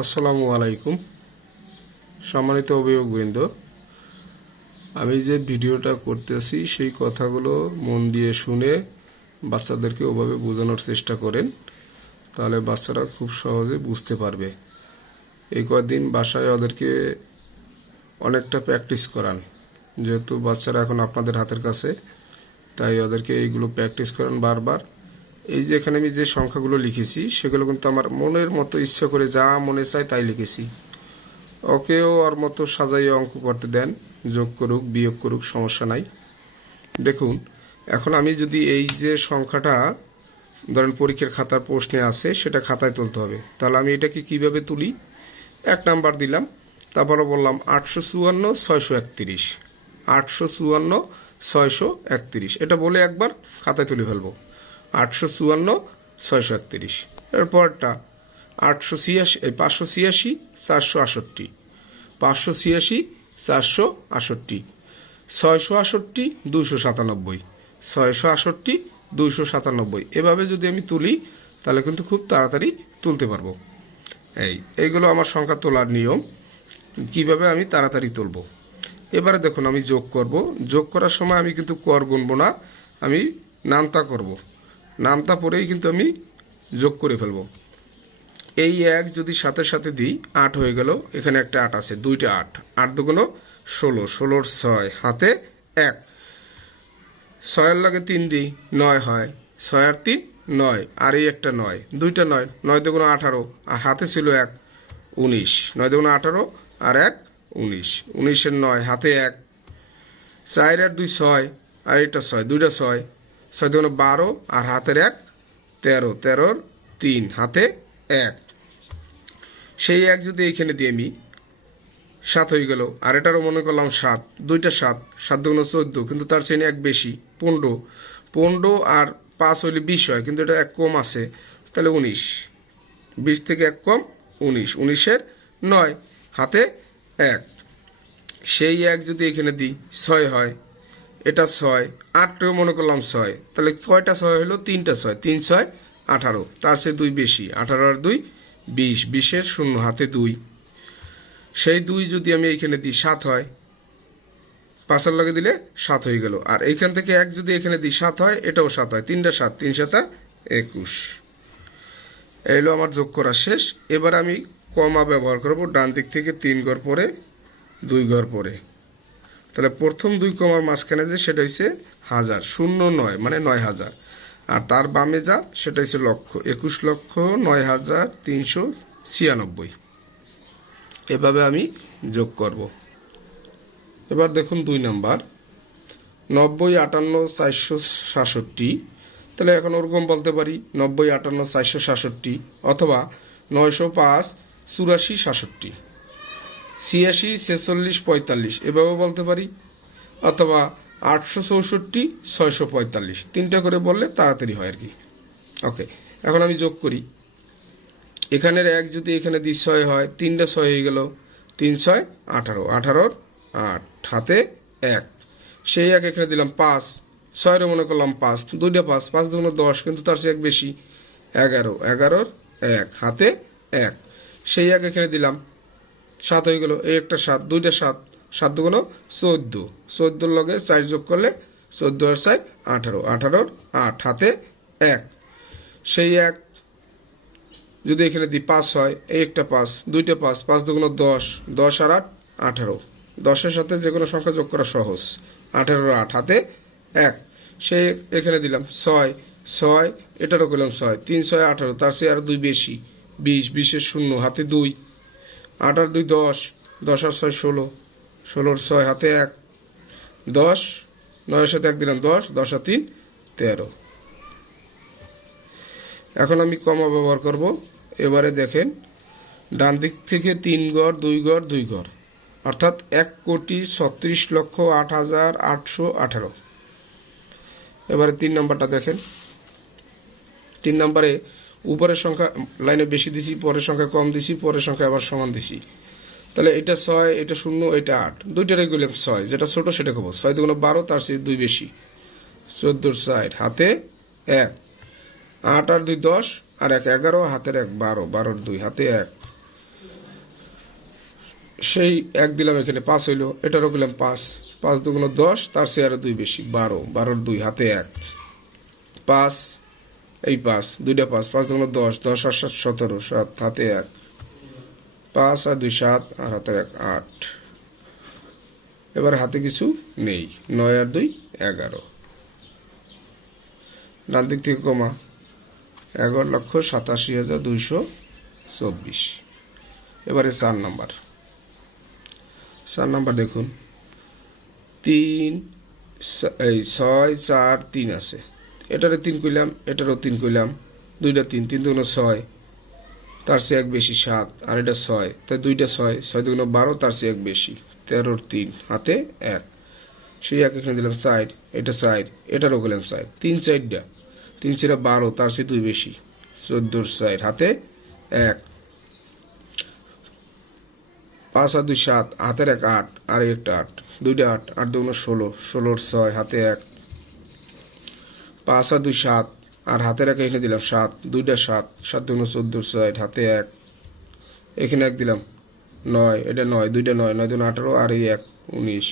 আসসালামু আলাইকুম সম্মানিত অভিভাবকবৃন্দ, আমি যে ভিডিওটা করতেছি সেই কথাগুলো মন দিয়ে শুনে বাচ্চাদেরকে ওভাবে বোঝানোর চেষ্টা করেন, তাহলে বাচ্চারা খুব সহজে বুঝতে পারবে। এই কয়েকদিন বাসায় ওদেরকে অনেকটা প্র্যাকটিস করান, যেহেতু বাচ্চারা এখন আপনাদের হাতের কাছে, তাই ওদেরকে এইগুলো প্র্যাকটিস করান বারবার। এই যে এখানে আমি যে সংখ্যাগুলো লিখেছি সেগুলো কিন্তু আমার মনের মতো ইচ্ছা করে যা মনে চায় তাই লিখেছি। ওকেও ওর মতো সাজাইয়ে অঙ্ক করতে দেন, যোগ করুক বিয়োগ করুক, সমস্যা নাই। দেখুন, এখন আমি যদি এই যে সংখ্যাটা ধরেন পরীক্ষার খাতার প্রশ্নে আছে সেটা খাতায় তুলতে হবে, তাহলে আমি এটাকে কিভাবে তুলি? 1 নাম্বার দিলাম, তারপরে বললাম 854 631, 854 631, এটা বলে একবার খাতায় তুলে ফেলবো। 854 631, এরপরটা 886 586 468, 586 468, 668 297, 668 297, এভাবে যদি আমি তুলি তাহলে কিন্তু খুব তাড়াতাড়ি তুলতে পারবো। এইগুলো আমার সংখ্যা তোলার নিয়ম, কিভাবে আমি তাড়াতাড়ি তুলব। এবারে দেখুন, আমি যোগ করব। যোগ করার সময় আমি কিন্তু কর গুনবো না, আমি নামতা করব। নামতা পরেই কিন্তু আমি যোগ করে ফেলবো। এই 1 যদি সাথে সাথে দিই 8 হয়ে গেল, এখানে একটা 8 আছে, দুইটা 8, 8 দুগুণ 16, 16 6 হাতে 1, 6 এর লগে 3 দিই 9 হয়, 6 আর 3 9, আর এই একটা 9, দুইটা 9, 9 দুগুণ 18, আর হাতে ছিল 1, 19, 9 দুগুণ 18 আর 1 19, 19 এর 9 হাতে 1, 4 আর 2 6, আর এটা 6, দুইটা 6, 6 দুগুণ 12 আর হাতের 1 13, 13 3 হাতে 1, সেই 1 যদি এইখানে দিয়ে আমি 7 হয়ে গেল, আর এটারও মনে করলাম 7, দুইটা 7, 7 দুগুণ 14, কিন্তু তার চেয়ে 1 বেশি 15, 15 আর 5 হইলে 20 হয়, কিন্তু এটা 1 কম আছে, তাহলে 19, 20 থেকে 1 কম 19, 19 এর 9 হাতে 1, সেই 1 যদি এখানে দিই 6 হয়, এটা 6, 8টাও মনে করলাম 6, তাহলে কয়টা 6 হলো? 3টা 6, 3 6 18, তার চেয়ে 2 বেশি, 18 আর 2 20, 20 এর 0 হাতে 2, সেই 2 যদি আমি এইখানে দিই 7 হয়, 5 লগে দিলে 7 হয়ে গেল, আর এইখান থেকে 1 যদি এখানে দিই 7 হয়, এটাও 7 হয়, 3টা 7, 3 7 21। এই হলো আমার যোগ করা শেষ। এবার আমি কমা ব্যবহার করব, ডান দিক থেকে 3 ঘর পরে 2 ঘর পরে, তাহলে প্রথম 2 কমার মাঝখানে যে সেটা হচ্ছে 1000, 09 মানে 9000, আর তার বামে যা সেটা হচ্ছে লক্ষ, 21,09,396। এভাবে আমি যোগ করব। এবার দেখুন 2 নাম্বার 90 58 467, তাহলে এখন ওরকম বলতে পারি 90 58 467, অথবা 905 84 67, 86 46 45, এভাবে বলতে পারি, অথবা 864 645, তিনটা করে বললে তাড়াতাড়ি হয় আর কি। ওকে, এখন আমি যোগ করি। এখানের 1 যদি এখানে দিই 6 হয়, 3টা 6 হয়ে গেল, 3 6 18, 18 8 হাতে 1, সেই 1 এখানে দিলাম 5, 6 এর মনে করলাম 5, দুইটা 5, 5 দুগুণ 10, কিন্তু তার চেয়ে 1 বেশি, 11, 11 1 হাতে 1, সেই 1 এখানে দিলাম 7 হয়ে গেল, এই একটা 7, দুইটা 7, 7 দুগুণ 14, 14 লগে 4 যোগ করলে 14 আর 4 18, 18 8 হাতে 1, সেই 1 যদি এখানে দিই 5 হয়, এই একটা 5, দুইটা 5, 5 দুগুণ 10, 10 আর 8 18, 10-এর সাথে যে কোনো সংখ্যা যোগ করা সহজ, 18 8 হাতে 1, সেই এখানে দিলাম 6, 6 এটারও করলাম 6, 3 6 18, তার চেয়ে আর 2 বেশি, 20, 20 এর 0 হাতে 2, 8 আর 2 10, 10 আর 6 16, 16 6 হাতে 1, 10, 9 এর সাথে 1 দিলাম 10, 10 আর 3 13। এখন আমি কমা ব্যবহার করব। এবারে দেখেন, ডান দিক থেকে 3 ঘর 2 ঘর 2 ঘর, অর্থাৎ 1,36,08,818। এবারে 3 নাম্বারটা দেখেন, 3 নাম্বারে উপরের সংখ্যা লাইনে বেশি দিছি, পরের সংখ্যা কম দিছি, পরের সংখ্যা আবার সমান দিছি, তাহলে এটা 6, এটা 0, এটা 8, দুইটারে গেলে 6, যেটা ছোট সেটা খাবো, 6 দুগুণ 12, তার চেয়ে 2 বেশি, 14 60 হাতে 1, 8 আর 2 10, আর 1 11 হাতের 1 12, 12 2 হাতে 1, সেই 1 দিলাম, এখানে 5 হইলো, এটারও দিলাম 5, 5 দুগুণ 10, তার চেয়ে আরো 2 বেশি, 12, 12 2 হাতে 1, 5, এই 5, দুইটা 5, 5 দুগুণ 10, 10 আর 7 17, 7 হাতে 1, 5 আর 2 7, আর হাতে 1 8। এবার হাতে কিছু নেই, 9 আর 2 11, ডান দিক থেকে কমা 11,87,224। এবারে 4 নাম্বার, 4 নাম্বার দেখুন 3 6 4 3 আছে, এটারে 3 কইলাম, এটারও 3 কইলাম, দুইটা 3, 3 দুগুণ 6, তার চেয়ে 1 বেশি 7, আর এটা 6, তাই দুইটা 6, 6 দুগুণ 12, তার চেয়ে 1 বেশি 13 3 হাতে 1, সেই 1 এখানে দিলাম 4, এটা 4, এটারও গেলাম 4, 3 4টা, 3 4 12, তার চেয়ে 2 বেশি 14 4 হাতে 1, 5 আর 2 7, হাতের 1 8, আর একটা 8, দুইটা 8, 8 দুগুণ 16, 16 6 হাতে 1, 5 আর 2 7, আর হাতের 1 এখানে দিলাম 7, দুইটা 7, 7 দুগুণ 14 6 হাতে 1, এখানে 1 দিলাম 9, এটা 9, দুইটা 9, 9 দুগুণ 18, আর এই 1 19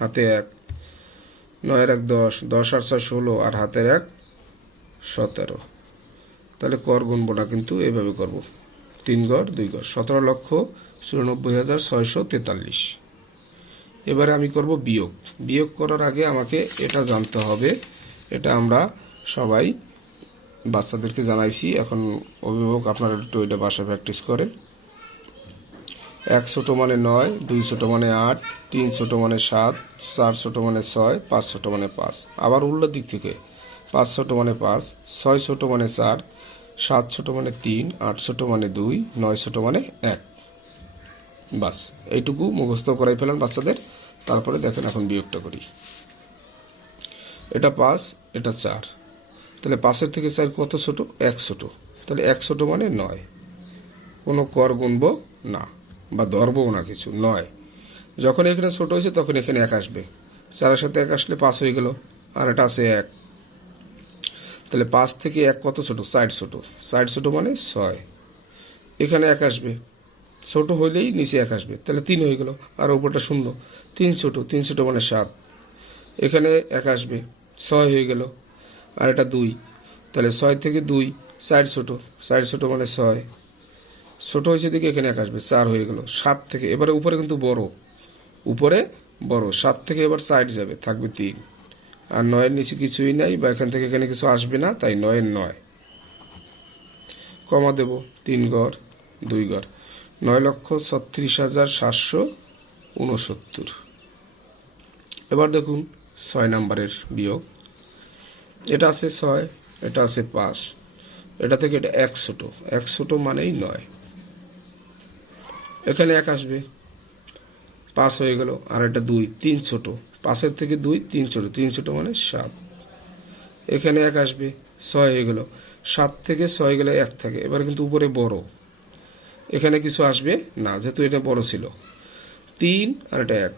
হাতে 1, 9 আর 1 10, 10 আর 6 16, আর হাতের 1 17। তাহলে কর গুনবোটা কিন্তু এভাবে করব, 3 ঘর 2 ঘর, 17,94,643। এবারে আমি করব বিয়োগ। বিয়োগ করার আগে আমাকে এটা জানতে হবে, এটা আমরা সবাই বাচ্চাদেরকে জানাইছি, এখন অভিভাবক আপনারা একটু এটা বাসায় প্র্যাকটিস করেন। 1 ছোট মানে 9, 2 ছোট মানে 8, 3 ছোট মানে 7, 4 ছোট মানে 6, 5 ছোট মানে 5। আবার উল্টো দিক থেকে 5 ছোট মানে 5, 6 ছোট মানে 4, 7 ছোট মানে 3, 8 ছোট মানে 2, 9 ছোট মানে 1। বাস, এইটুকু মুখস্থ করাই ফেলেন বাচ্চাদের। তারপরে দেখেন এখন বিয়োগটা করি। এটা 5, এটা 4, তাহলে 5-এর থেকে 4 কত ছোট? 1 ছোট, তাহলে 1 ছোট মানে 9, কোনো কর গুনবো না বা ধরবো না কিছু, 9। যখন এখানে ছোট হয়েছে তখন এখানে 1 আসবে, 4-এর সাথে 1 আসলে 5 হয়ে গেল, আর এটা আছে 1, তাহলে 5 থেকে 1 কত ছোট? 4 ছোট, 4 ছোট মানে 6, এখানে 1 আসবে, ছোট হইলেই নিচে 1 আসবে, তাহলে 3 হয়ে গেল, আর উপরটা 0, 3 ছোট, 3 ছোট মানে 7, এখানে 1 আসবে, 6 হয়ে গেল, আর এটা 2, তাহলে 6 থেকে 2, 4 ছোট, 4 ছোট মানে 6, ছোট হয়েছে দিকে এখানে 1 আসবে, 4 হয়ে গেল। 7 থেকে এবারে উপরে কিন্তু বড়, উপরে বড়, 7 থেকে এবার 4 যাবে, থাকবে 3, আর 9-এর নিচে কিছুই নাই, বা এখান থেকে এখানে কিছু আসবে না, তাই 9-এর 9। কমা দেব, 3 ঘর 2 ঘর, 9,36,769। এবার দেখুন 6 নাম্বারের বিয়োগ। এটা আছে 6, এটা আছে 5, এটা থেকে এটা 1 ছোট, 1 ছোট মানেই 9, এখানে 1 আসবে, 5 হয়ে গেল, আর এটা 2, 3 ছোট, 5-এর থেকে 2, 3 ছোট, 3 ছোট মানে 7, এখানে 1 আসবে, 6 হয়ে গেল, 7 থেকে 6 গেলে 1 থাকে, এবার কিন্তু উপরে বড়, এখানে কিছু আসবে না, যেহেতু এটা বড় ছিল, 3 আর এটা 1,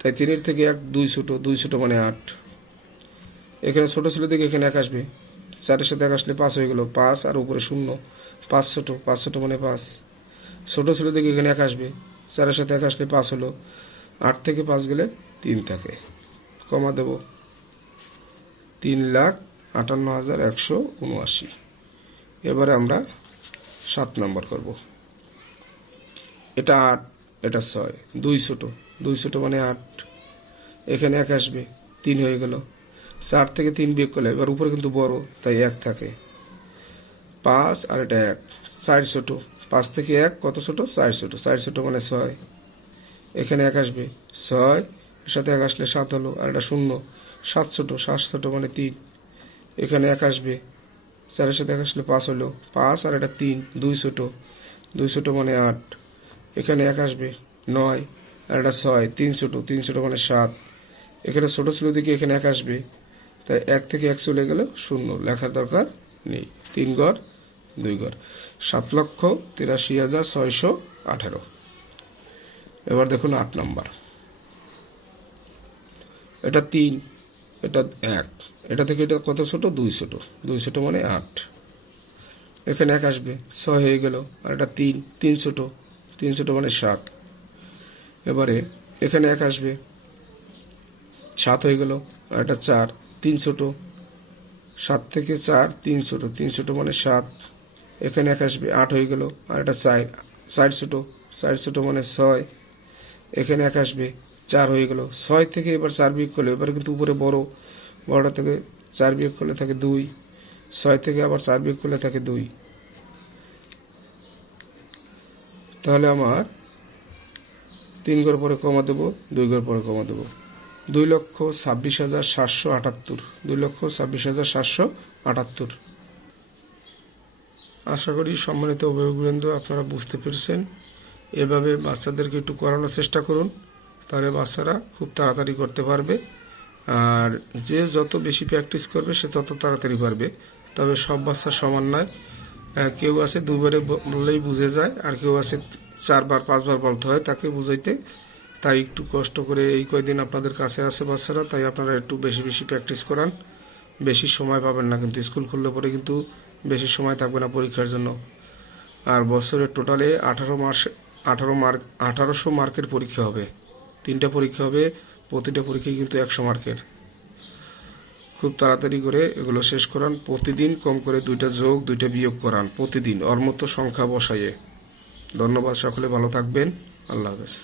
তাই 3-এর থেকে 1, 2 ছোট, 2 ছোট মানে 8, এখানে ছোট ছিল দেখে এখানে 1 আসবে, 4-এর সাথে 1 আসলে 5 হয়ে গেল, 5 আর উপরে 0, 5 ছোট, 5 ছোট মানে 5, ছোট ছিল দেখে এখানে 1 আসবে, 4-এর সাথে 1 আসলে 5 হলো, 8 থেকে 5 গেলে 3 থাকে, কমা দেব, 3,58,179। এবারে আমরা 7 নম্বর করব। এটা 8, এটা 6, 2 ছোট, 2 ছোট মানে 8, এখানে 1 আসবে, 3 হয়ে গেল, 4 থেকে 3 বিয়োগ করলে এবার উপরে কিন্তু বড়, তাই 1 থাকে, 5 আর এটা 1, 4 ছোট, 5 থেকে 1 কত ছোট? 4 ছোট, 4 ছোট মানে 6, এখানে 1 আসবে, 6 এর সাথে 1 আসলে 7 হলো, আর এটা 0, 7 ছোট, 7 ছোট মানে 3, এখানে 1 আসবে, 4-এর সাথে 1 আসলে 5 হলো, 5 আর এটা 3, 2 ছোট, 2 ছোট মানে 8, এখানে 1 আসবে, 9, আর এটা 6, 3 ছোট, 3 ছোট মানে 7, এখানে ছোট ছিল দিকে এখানে 1 আসবে, তাই 1 থেকে 1 চলে গেলে 0, লেখার দরকার নেই, 3 ঘর 2 ঘর, 7,83,618। এবার দেখুন 8 নাম্বার। এটা 3, এটা 1, এটা থেকে এটা কত ছোট? 2 ছোট, 2 ছোট মানে 8, এখানে 1 আসবে, 6 হয়ে গেল, আর এটা 3, 3 ছোট, 3 ছোট মানে 7, এবারে এখানে 1 আসবে, 7 হয়ে গেল, আর এটা 4, 3 ছোট, 7 থেকে 4 3 ছোট, 3 ছোট মানে 7, এখানে 1 আসবে, 8 হয়ে গেল, আর এটা 4, 4 ছোট, 4 ছোট মানে 6, এখানে 1 আসবে, 4 হয়ে গেল, 6 থেকে এবার 4 বিয়োগ করলে এবার কিন্তু উপরে বড়টা থেকে 4 বিয়োগ করলে থাকে 2, 6 থেকে আবার 4 বিয়োগ করলে থাকে 2, তাহলে আমার 3 ঘর পরে কমা দেবো, 2 ঘর পরে কমা দেবো, 2,26,778, 2,26,778। আশা করি সম্মানিত অভিভাবকবৃন্দ আপনারা বুঝতে পেরেছেন। এভাবে বাচ্চাদেরকে একটু করানোর চেষ্টা করুন, তাহলে বাচ্চারা খুব তাড়াতাড়ি করতে পারবে। আর যে যত বেশি প্র্যাকটিস করবে সে তত তাড়াতাড়ি পারবে। তবে সব বাচ্চা সমান নয়, কেউ আছে 2 বারে বললেই বুঝে যায়, আর কেউ আছে 4 বার 5 বার বলতে হয় তাকে বুঝাইতে। তাই একটু কষ্ট করে এই কয়দিন আপনাদের কাছে আছে বাচ্চারা, তাই আপনারা একটু বেশি বেশি প্র্যাকটিস করান। বেশি সময় পাবেন না, কিন্তু স্কুল খুললে পরে কিন্তু বেশি সময় থাকবে না পরীক্ষার জন্য। আর বছরের টোটালে 1800 মার্কের পরীক্ষা হবে, 3টা পরীক্ষা হবে, প্রতিটা পরীক্ষায় কিন্তু 100 মার্কের। খুব তাড়াতাড়ি করে এগুলো শেষ করান। প্রতিদিন কম করে 2টা যোগ 2টা বিয়োগ করান, প্রতিদিন ওর মতো সংখ্যা বসাইয়ে। ধন্যবাদ, সকলে ভালো থাকবেন। আল্লাহ হাফেজ।